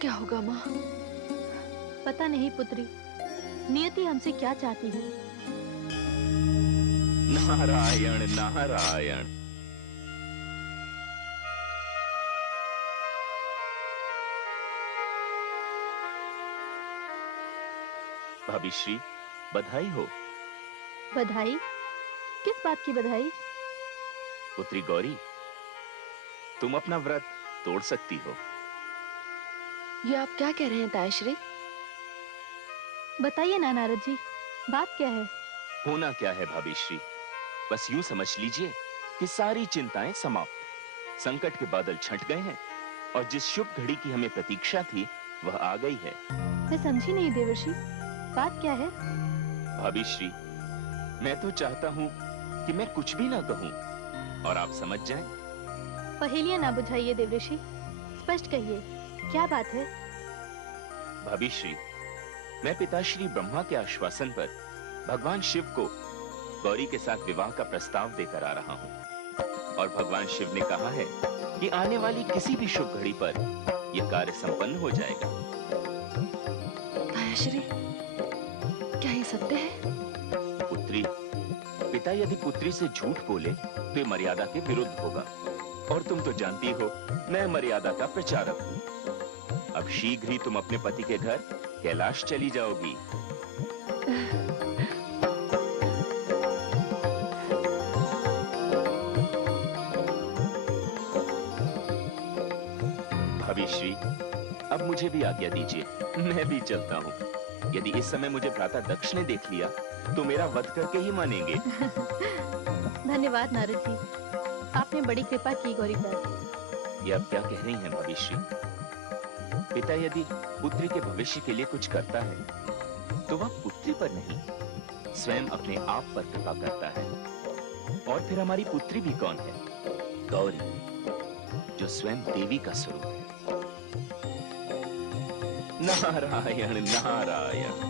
क्या होगा माँ? पता नहीं पुत्री, नियति हमसे क्या चाहती है। नारायण नारायण। भाभी श्री, बधाई हो। बधाई? किस बात की बधाई? पुत्री गौरी, तुम अपना व्रत तोड़ सकती हो। ये आप क्या कह रहे हैं तायाश्री? बताइए ना नारद जी, बात क्या है? होना क्या है भाभी श्री, बस यूं समझ लीजिए कि सारी चिंताएं समाप्त, संकट के बादल छंट गए हैं और जिस शुभ घड़ी की हमें प्रतीक्षा थी वह आ गई है। मैं समझी नहीं देवर्षि, बात क्या है? भाभी श्री, मैं तो चाहता हूं कि मैं कुछ भी ना कहूं और आप समझ जाएं। पहेलियां ना बुझाइए देवर्षि, स्पष्ट कहिए, क्या बात है? भाभी श्री, मैं पिताश्री ब्रह्मा के आश्वासन पर भगवान शिव को गौरी के साथ विवाह का प्रस्ताव देकर आ रहा हूं और भगवान शिव ने कहा है कि आने वाली किसी भी शुभ घड़ी पर यह कार्य संपन्न हो जाएगा। तायाश्री, क्या ये सत्य है? पुत्री, पिता यदि पुत्री से झूठ बोले तो मर्यादा के विरुद्ध होगा और तुम तो जानती हो मैं मर्यादा का प्रचारक हूं। अब शीघ्र ही तुम अपने पति के घर कैलाश चली जाओगी। भाभी श्री, अब मुझे भी आज्ञा दीजिए, मैं भी चलता हूँ। यदि इस समय मुझे भ्राता दक्ष ने देख लिया तो मेरा वध करके ही मानेंगे। धन्यवाद नारद जी, आपने बड़ी कृपा की गौरी पर। ये अब क्या कह रही हैं भाभी श्री? पिता यदि पुत्री के भविष्य के लिए कुछ करता है तो वह पुत्री पर नहीं, स्वयं अपने आप पर कृपा करता है। और फिर हमारी पुत्री भी कौन है? गौरी, जो स्वयं देवी का स्वरूप है। नारायण नारायण।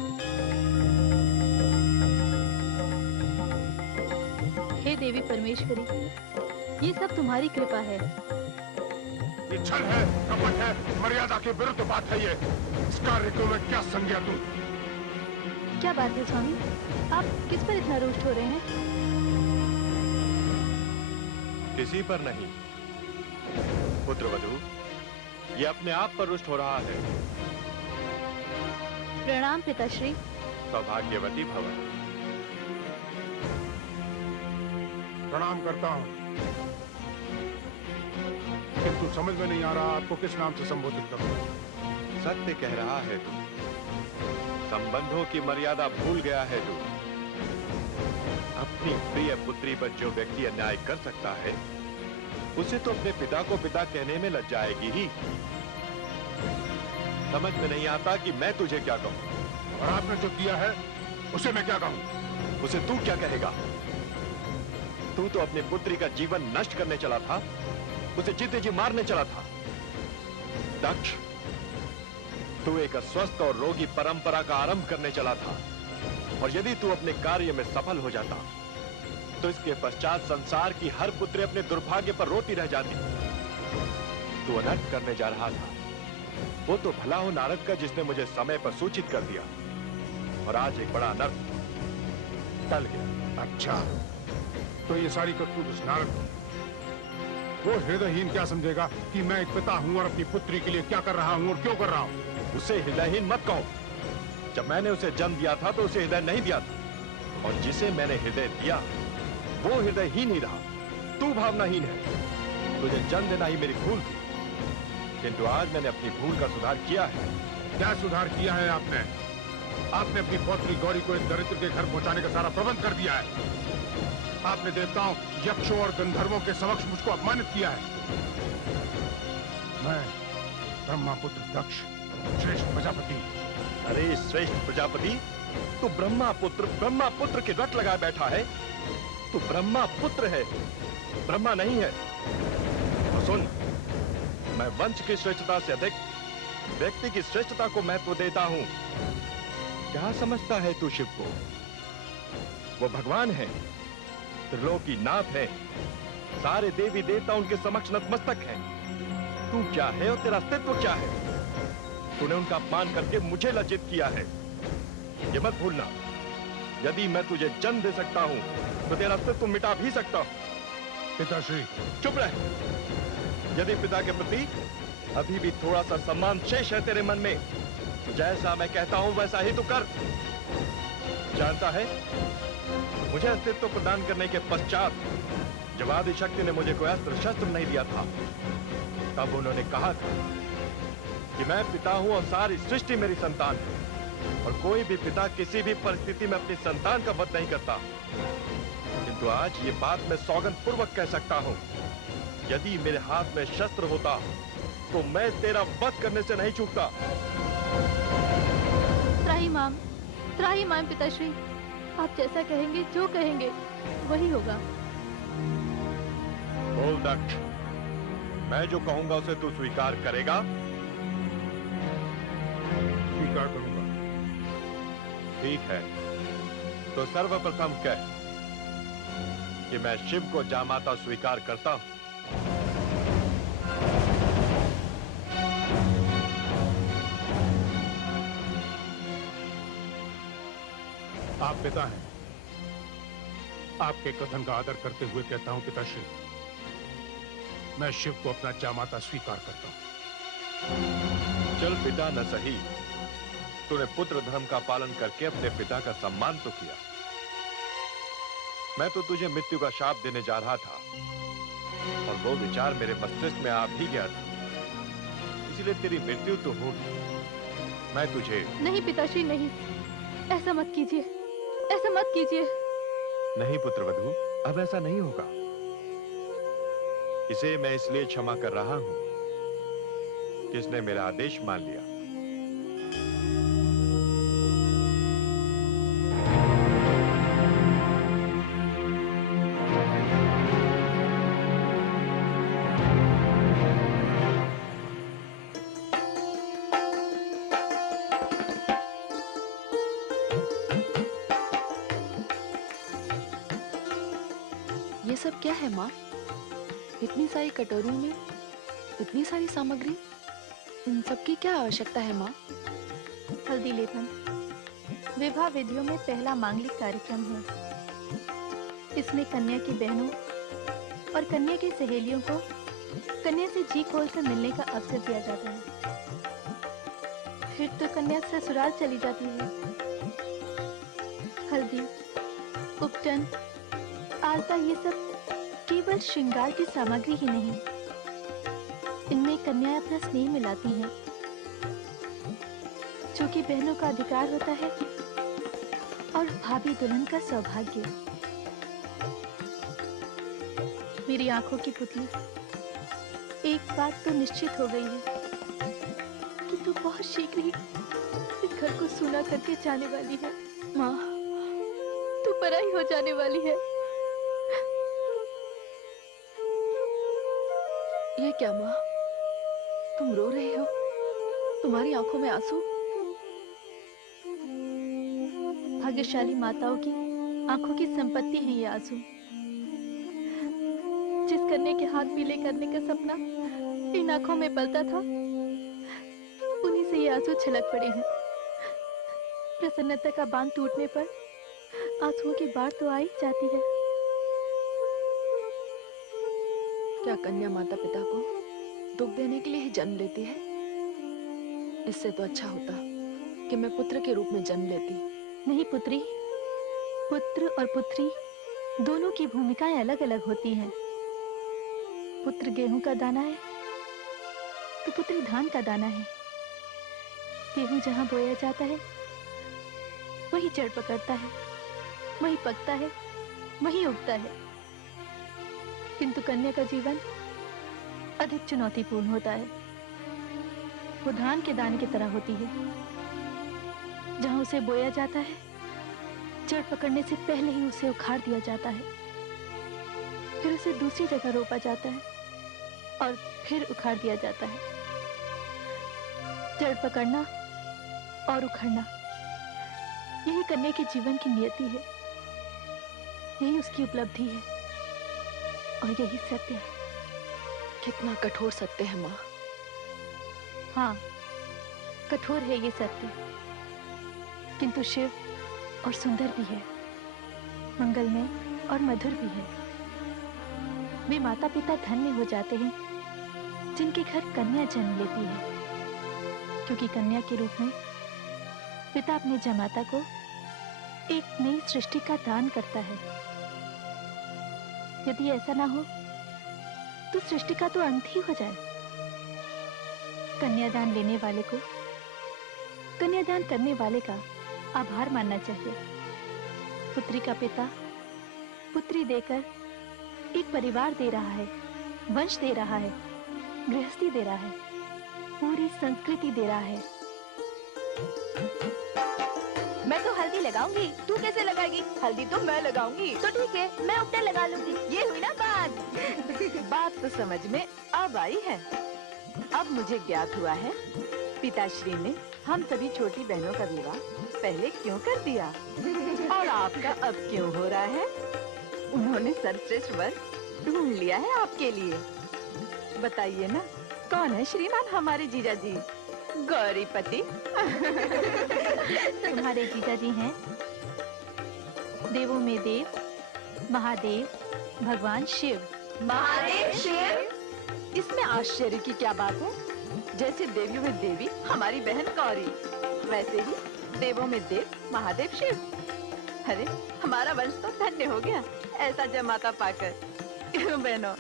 हे देवी परमेश्वरी, ये सब तुम्हारी कृपा है। ये छल है, कपट है, मर्यादा के विरुद्ध बात है ये। इस कार्य को मैं क्या समझा तू? क्या बात है स्वामी, आप किस पर इतना रुष्ट हो रहे हैं? किसी पर नहीं पुत्रवधू, ये अपने आप पर रुष्ट हो रहा है। प्रणाम पिताश्री। सौभाग्यवती भव। प्रणाम करता हूँ, किंतु समझ में नहीं आ रहा आपको किस नाम से संबोधित करूं। सत्य कह रहा है तू, संबंधों की मर्यादा भूल गया है तू। अपनी प्रिय पुत्री पर जो व्यक्ति अन्याय कर सकता है उसे तो अपने पिता को पिता कहने में लज जाएगी ही। समझ में नहीं आता कि मैं तुझे क्या कहूं। और आपने जो किया है उसे मैं क्या कहूं? उसे तू क्या कहेगा? तू तो अपनी पुत्री का जीवन नष्ट करने चला था, उसे जीते जी मारने चला था। दक्ष, तू एक अस्वस्थ और रोगी परंपरा का आरंभ करने चला था और यदि तू अपने कार्य में सफल हो जाता तो इसके पश्चात संसार की हर पुत्री अपने दुर्भाग्य पर रोती रह जाती। तू अनर्थ करने जा रहा था, वो तो भला हो नारद का जिसने मुझे समय पर सूचित कर दिया, और आज एक बड़ा अनर्थ टल गया। अच्छा, तो ये सारी करतूत उस नारद की। वो हृदयहीन क्या समझेगा कि मैं एक पिता हूं और अपनी पुत्री के लिए क्या कर रहा हूं और क्यों कर रहा हूं? उसे हृदयहीन मत कहो। जब मैंने उसे जन्म दिया था तो उसे हृदय नहीं दिया था, और जिसे मैंने हृदय दिया वो हृदयहीन ही रहा। तू भावनाहीन है। तुझे जन्म देना ही मेरी भूल थी, किंतु आज मैंने अपनी भूल का सुधार किया है। क्या सुधार किया है आपने? आपने अपनी पौत्री गौरी को इस दरिद्र के घर पहुंचाने का सारा प्रबंध कर दिया है। आपने देवताओं, यक्षों और गंधर्वों के समक्ष मुझको अपमानित किया है। मैं ब्रह्मापुत्र दक्ष, श्रेष्ठ प्रजापति। अरे श्रेष्ठ प्रजापति, तू ब्रह्मापुत्र के रट लगाए बैठा है। तू ब्रह्मापुत्र है, ब्रह्मा नहीं है। तो सुन, मैं वंश की श्रेष्ठता से अधिक व्यक्ति की श्रेष्ठता को महत्व देता हूं। क्या समझता है तू शिव को? वो भगवान है, त्रिलोकी नाथ है, सारे देवी देवता उनके समक्ष नतमस्तक हैं। तू क्या है और तेरा अस्तित्व क्या है? तूने उनका अपमान करके मुझे लज्जित किया है। ये मत भूलना, यदि मैं तुझे जन्म दे सकता हूं तो तेरा अस्तित्व मिटा भी सकता हूं। पिताश्री, चुप रह। यदि पिता के प्रति अभी भी थोड़ा सा सम्मान शेष है तेरे मन में, तो जैसा मैं कहता हूं वैसा ही तू कर। जानता है, मुझे अस्तित्व प्रदान करने के पश्चात जब आदि शक्ति ने मुझे कोई अस्त्र शस्त्र नहीं दिया था, तब उन्होंने कहा था कि मैं पिता हूं और सारी सृष्टि मेरी संतान है, और कोई भी पिता किसी भी परिस्थिति में अपनी संतान का वध नहीं करता। किंतु आज ये बात मैं सौगंध पूर्वक कह सकता हूं, यदि मेरे हाथ में शस्त्र होता तो मैं तेरा वध करने से नहीं चूकता। त्राहिमाम पिताश्री, आप जैसा कहेंगे, जो कहेंगे वही होगा। बोल दक्ष, मैं जो कहूंगा उसे तू स्वीकार करेगा? स्वीकार करूंगा। ठीक है, तो सर्वप्रथम कह कि मैं शिव को जामाता स्वीकार करता हूं। आप पिता हैं, आपके कथन का आदर करते हुए कहता हूं पिताश्री, मैं शिव को अपना जामाता स्वीकार करता हूं। चल पिता न सही, तूने पुत्र धर्म का पालन करके अपने पिता का सम्मान तो किया। मैं तो तुझे मृत्यु का शाप देने जा रहा था, और वो विचार मेरे मस्तिष्क में आ भी गया था, इसलिए तेरी मृत्यु तो होगी। मैं तुझे... नहीं पिताश्री, नहीं, ऐसा मत कीजिए, ऐसा मत कीजिए। नहीं पुत्रवधू, अब ऐसा नहीं होगा। इसे मैं इसलिए क्षमा कर रहा हूं कि इसने मेरा आदेश मान लिया। ये सब क्या है माँ? इतनी सारी कटोरियों में इतनी सारी सामग्री, इन सब की क्या आवश्यकता है माँ? हल्दी लेपन विवाह विधियों में पहला मांगलिक कार्यक्रम है। इसमें कन्या की बहनों और कन्या की सहेलियों को कन्या से जी खोल से मिलने का अवसर दिया जाता है। फिर तो कन्या ससुराल चली जाती है। हल्दी, उपटन, आलता, ये सब केवल श्रृंगार की सामग्री ही नहीं, इनमें कन्याएं अपना स्नेह मिलाती हैं, जो कि बहनों का अधिकार होता है और भाभी दुल्हन का सौभाग्य। मेरी आंखों की पुतली, एक बात तो निश्चित हो गई है कि तू बहुत शीघ्र ही इस घर को सूना करके जाने वाली है। माँ, तू पराई हो जाने वाली है। ये क्या माँ, तुम रो रही हो? तुम्हारी आंखों में आंसू? भाग्यशाली माताओं की आंखों की संपत्ति है ये आंसू। जिस कन्या के हाथ पीले करने का सपना इन आंखों में पलता था, उन्हीं से ये आंसू छलक पड़े हैं। प्रसन्नता का बांध टूटने पर आंसुओं की बाढ़ तो आ ही जाती है। क्या कन्या माता पिता को दुख देने के लिए ही जन्म लेती है? इससे तो अच्छा होता कि मैं पुत्र के रूप में जन्म लेती। नहीं पुत्री, पुत्र और पुत्री दोनों की भूमिकाएं अलग अलग होती हैं। पुत्र गेहूं का दाना है तो पुत्री धान का दाना है। गेहूं जहां बोया जाता है वही जड़ पकड़ता है, वही पकता है, वही उगता है। किंतु कन्या का जीवन अधिक चुनौतीपूर्ण होता है। वो धान के दाने की तरह होती है, जहां उसे बोया जाता है, जड़ पकड़ने से पहले ही उसे उखाड़ दिया जाता है। फिर उसे दूसरी जगह रोपा जाता है और फिर उखाड़ दिया जाता है। जड़ पकड़ना और उखड़ना, यही कन्या के जीवन की नियति है, यही उसकी उपलब्धि है और यही सत्य है। कितना कठोर सत्य है माँ। हाँ, कठोर है ये सत्य, किंतु शिव और सुंदर भी है, मंगलमय और मधुर भी है। वे माता पिता धन्य हो जाते हैं जिनके घर कन्या जन्म लेती है, क्योंकि कन्या के रूप में पिता अपने जमाता को एक नई सृष्टि का दान करता है। यदि ऐसा ना हो तो सृष्टि का तो अंत ही हो जाए। कन्यादान लेने वाले को कन्यादान करने वाले का आभार मानना चाहिए। पुत्री का पिता पुत्री देकर एक परिवार दे रहा है, वंश दे रहा है, गृहस्थी दे रहा है, पूरी संस्कृति दे रहा है। मैं तो हल्दी लगाऊंगी, तू कैसे लगाएगी? हल्दी तो मैं लगाऊंगी। तो ठीक है, मैं उपटे लगा लूंगी। ये हुई ना बात। बात तो समझ में अब आई है। अब मुझे ज्ञात हुआ है पिताश्री ने हम सभी छोटी बहनों का विवाह पहले क्यों कर दिया और आपका अब क्यों हो रहा है। उन्होंने सर्वश्रेष्ठ वर ढूंढ लिया है आपके लिए। बताइए ना, कौन है श्रीमान हमारे जीजा जी? गौरीपति। तुम्हारे जीजा जी हैं देवों में देव, महादेव, भगवान शिव। महादेव शिव? इसमें आश्चर्य की क्या बात है? जैसे देवियों में देवी हमारी बहन गौरी, वैसे ही देवों में देव महादेव शिव। अरे हमारा वंश तो धन्य हो गया ऐसा जमाता पाकर। क्यों बहनों?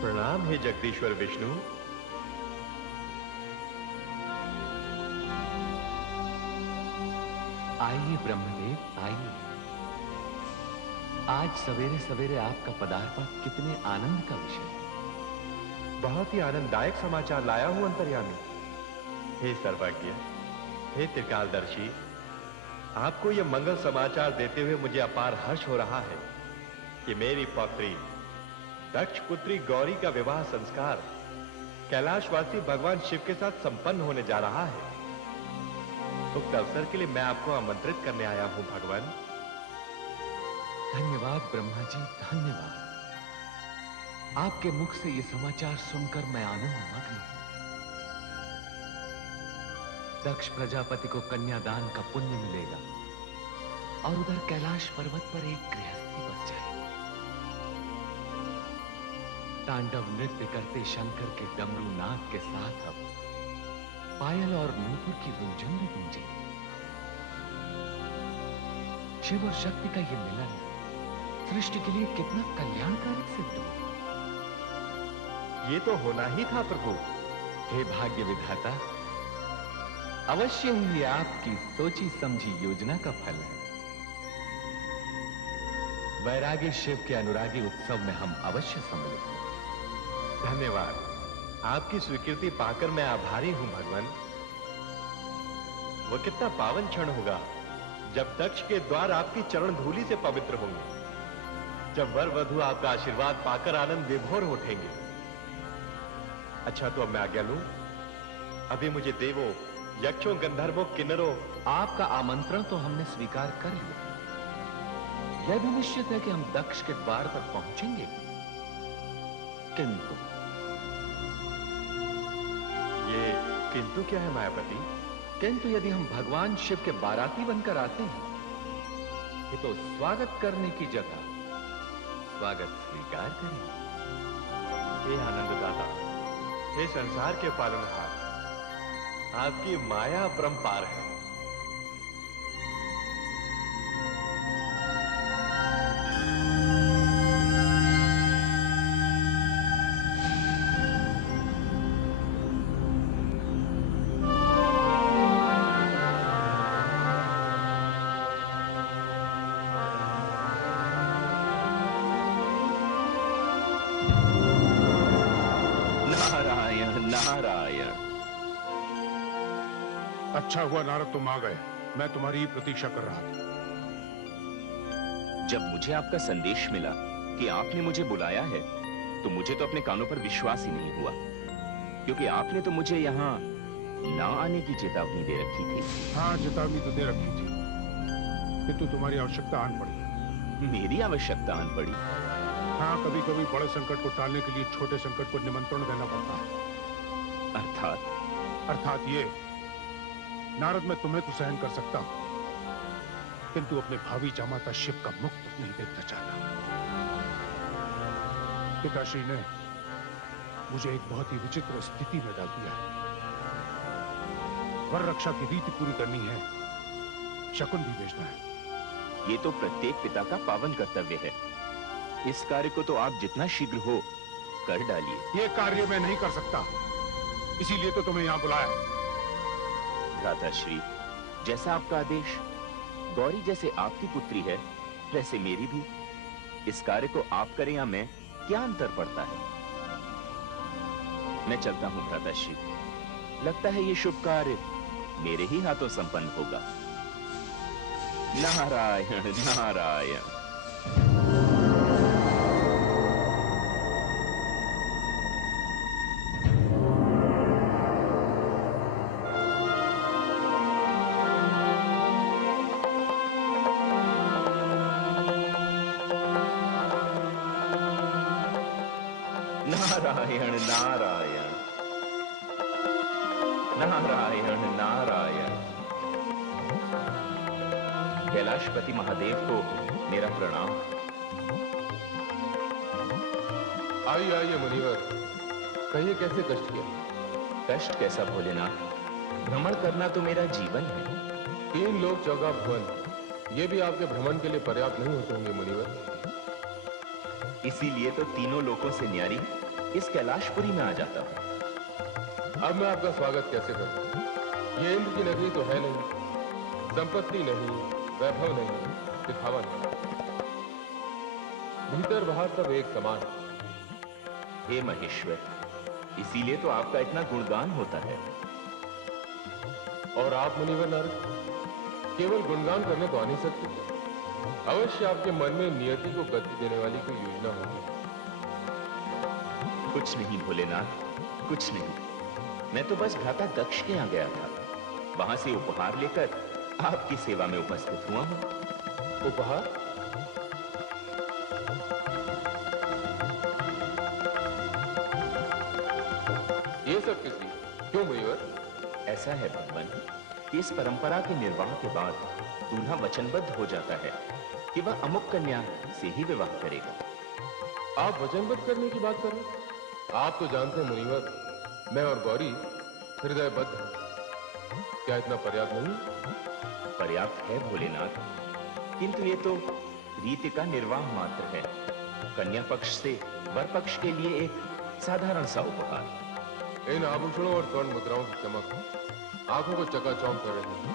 प्रणाम हे जगदीश्वर विष्णु। आइए ब्रह्मदेव आइए। आज सवेरे सवेरे आपका पदार्पण कितने आनंद का विषय है। बहुत ही आनंददायक समाचार लाया हूं अंतर्यामी। हे सर्वज्ञ, हे त्रिकालदर्शी, आपको यह मंगल समाचार देते हुए मुझे अपार हर्ष हो रहा है कि मेरी पौत्री दक्ष पुत्री गौरी का विवाह संस्कार कैलाशवासी भगवान शिव के साथ संपन्न होने जा रहा है। उक्त अवसर के लिए मैं आपको आमंत्रित करने आया हूं भगवान। धन्यवाद ब्रह्मा जी, धन्यवाद। आपके मुख से ये समाचार सुनकर मैं आनंद मग्न हूं। दक्ष प्रजापति को कन्यादान का पुण्य मिलेगा और उधर कैलाश पर्वत पर एक गृहस्थी बस जाएगी। तांडव नृत्य करते शंकर के डमरू नाद के साथ अब पायल और नूपुर की रुंझुन भी गूंजेगी। शिव और शक्ति का ये मिलन सृष्टि के लिए कितना कल्याणकारी सिद्ध हो। ये तो होना ही था प्रभु। हे भाग्य विधाता, अवश्य ही ये आपकी सोची समझी योजना का फल है। वैरागी शिव के अनुरागी उत्सव में हम अवश्य सम्मिलित हों। धन्यवाद। आपकी स्वीकृति पाकर मैं आभारी हूं भगवान। वो कितना पावन क्षण होगा जब दक्ष के द्वार आपकी चरण धूलि से पवित्र होंगे, जब वर वधु आपका आशीर्वाद पाकर आनंद विभोर उठेंगे। अच्छा तो अब मैं आज्ञा लूं। अभी मुझे देवों, यक्षों, गंधर्वों, किन्नरों। आपका आमंत्रण तो हमने स्वीकार कर लिया। यह भी निश्चित है कि हम दक्ष के द्वार पर पहुंचेंगे, किंतु ये किंतु क्या है मायापति? किंतु यदि हम भगवान शिव के बाराती बनकर आते हैं तो स्वागत करने की जगह स्वागत स्वीकार करें। हे आनंददाता, हे संसार के पालनहार, आपकी माया अपरंपार है। नारायण नारायण। अच्छा हुआ नारद तुम आ गए। मैं तुम्हारी ही प्रतीक्षा कर रहा था। जब मुझे आपका संदेश मिला कि आपने मुझे बुलाया है, तो मुझे तो अपने कानों पर विश्वास ही नहीं हुआ, क्योंकि आपने तो मुझे यहाँ ना आने की चेतावनी दे रखी थी। हाँ, चेतावनी तो दे रखी थी, किंतु तुम्हारी आवश्यकता आन पड़ी। मेरी आवश्यकता आन पड़ी? हाँ, कभी कभी बड़े संकट को टालने के लिए छोटे संकट को निमंत्रण देना पड़ता है। अर्थात ये, नारद, मैं तुम्हें तो सहन कर सकता हूं, किंतु अपने भावी जामाता शिव का मुख नहीं देखना चाहता। पिताश्री ने मुझे एक बहुत ही विचित्र स्थिति में डाल दिया है। वर रक्षा की रीति पूरी करनी है, शकुन भी भेजना है। ये तो प्रत्येक पिता का पावन कर्तव्य है। इस कार्य को तो आप जितना शीघ्र हो कर डालिए। ये कार्य मैं नहीं कर सकता, इसीलिए तो तुम्हें यहां बुलाया है। भ्राताश्री, जैसा आपका आदेश। गौरी जैसे आपकी पुत्री है, वैसे मेरी भी। इस कार्य को आप करें या मैं, क्या अंतर पड़ता है? मैं चलता हूं भ्राताश्री। लगता है ये शुभ कार्य मेरे ही हाथों संपन्न होगा। नारायण नारायण। नारायण नारायण नारायण नारायण। कैलाशपति महादेव को मेरा प्रणाम। आइए आइए मुनिवर, कहिए कैसे कष्ट किया? कष्ट कैसा भोलेनाथ, भ्रमण करना तो मेरा जीवन है। 3 लोक 14 भुवन, ये भी आपके भ्रमण के लिए पर्याप्त नहीं होते होंगे मुनिवर। इसीलिए तो तीनों लोकों से न्यारी इस कैलाशपुरी में आ जाता हूं। अब मैं आपका स्वागत कैसे करूं? ये इंद्र की नगरी तो है नहीं, संपत्ति नहीं, वैभव नहीं, दिखावा नहीं, भीतर बाहर सब एक समान। हे महेश्वर, इसीलिए तो आपका इतना गुणगान होता है। और आप मुनिवर नारद केवल गुणगान करने तो आ नहीं सकते, अवश्य आपके मन में नियति को गति देने वाली कोई योजना होगी। कुछ नहीं भोलेनाथ, कुछ नहीं। मैं तो बस भ्राता दक्ष के यहाँ गया था, वहां से उपहार लेकर आपकी सेवा में उपस्थित हुआ हूं। उपहार? ये सब किस लिए? क्यों मुनिवर? ऐसा है भगवान कि इस परंपरा के निर्वाह के बाद दूल्हा वचनबद्ध हो जाता है कि वह अमुक कन्या से ही विवाह करेगा। आप वचनबद्ध करने की बात कर रहे हैं? आप तो जानते हैं मुनिवर, मैं और गौरी हृदयबद्ध हैं। क्या इतना पर्याप्त नहीं? पर्याप्त है भोलेनाथ, किंतु ये तो रीति का निर्वाह मात्र है। कन्या पक्ष से वर पक्ष के लिए एक साधारण सा उपहार। इन आभूषणों और स्वर्ण मुद्राओं की चमक आंखों को चकाचौंध कर रही है।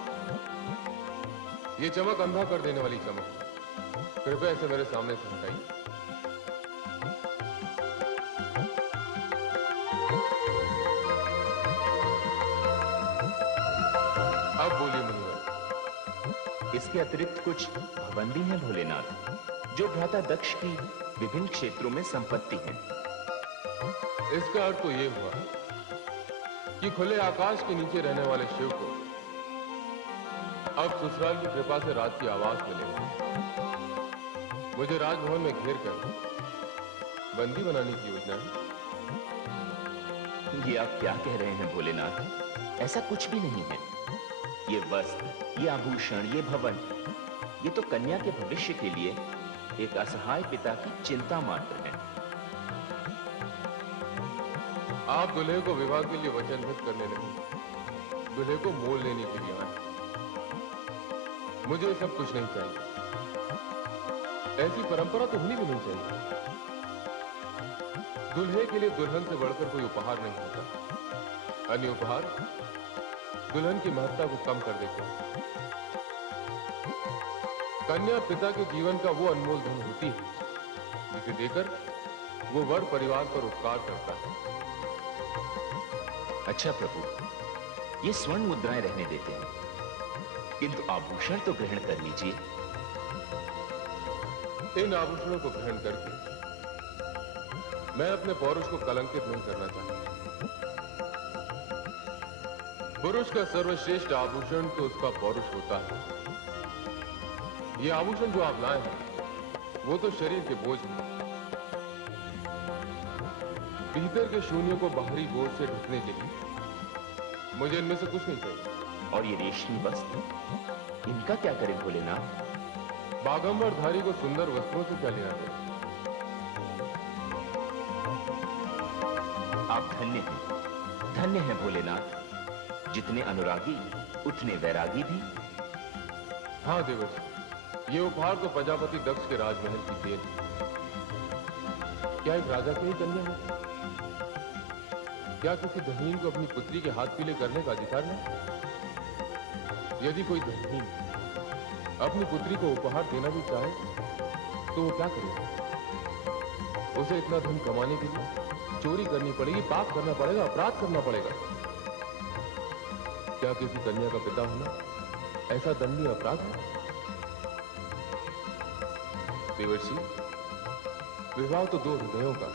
ये चमक अंधा कर देने वाली चमक। कृपया इसे मेरे सामने से हटाइए। अब बोलिए मुनिवर। इसके अतिरिक्त कुछ भवंदी हैं भोलेनाथ, जो भ्राता दक्ष की विभिन्न क्षेत्रों में संपत्ति है। इसका अर्थ तो ये हुआ कि खुले आकाश के नीचे रहने वाले शिव को अब ससुराल की कृपा से रात की आवाज मिलेगी। मुझे राजभवन में घेर कर बंदी बनाने की योजना है। ये आप क्या कह रहे हैं भोलेनाथ? ऐसा कुछ भी नहीं है। ये वस्त्र, ये आभूषण, ये भवन, ये तो कन्या के भविष्य के लिए एक असहाय पिता की चिंता मात्र है। आप दुल्हे को विवाह के लिए वचनबद्ध करने नहीं, दुल्हे को मोल लेने के लिए आए। मुझे सब कुछ नहीं चाहिए। ऐसी परंपरा तो होनी भी नहीं चाहिए। दुल्हे के लिए दुल्हन से बढ़कर कोई उपहार नहीं होता। अन्य उपहार दुल्हन की महत्ता को कम कर देते हैं। कन्या पिता के जीवन का वो अनमोल धन होती है जिसे देकर वो वर परिवार पर उपकार करता है। अच्छा प्रभु, ये स्वर्ण मुद्राएं रहने देते हैं, किंतु आभूषण तो ग्रहण कर लीजिए। इन आभूषणों को ग्रहण करके मैं अपने पौरुष को कलंकित नहीं करना चाहता। पुरुष का सर्वश्रेष्ठ आभूषण तो उसका पौरुष होता है। ये आभूषण जो आप लाए हैं वो तो शरीर के बोझ हैं। भीतर के शून्य को बाहरी बोझ से ढकने के लिए मुझे इनमें से कुछ नहीं चाहिए। और ये रेशमी वस्त्र, इनका क्या करें भोलेनाथ? बागंबरधारी को सुंदर वस्त्रों से क्या लेना चाहिए? आप धन्य हैं भोलेनाथ। जितने अनुरागी उतने वैरागी भी। हाँ देवर्षि, ये उपहार तो प्रजापति दक्ष के राजमहल की देन है। क्या एक राजा की ही कन्या है? क्या किसी धनीन को अपनी पुत्री के हाथ पीले करने का अधिकार नहीं? यदि कोई धनीन अपनी पुत्री को उपहार देना भी चाहे तो वो क्या करेगा? उसे इतना धन कमाने के लिए चोरी करनी पड़ेगी, पाप करना पड़ेगा, अपराध करना पड़ेगा। क्या किसी कन्या का पिता होना ऐसा दंडनीय अपराध है? देवर्षि, विवाह तो दो हृदयों का,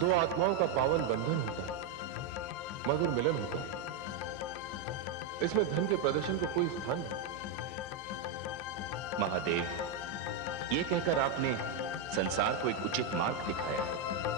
दो आत्माओं का पावन बंधन होता है, मधुर मिलन होता है। इसमें धन के प्रदर्शन को कोई स्थान नहीं। महादेव, ये कहकर आपने संसार को एक उचित मार्ग दिखाया है।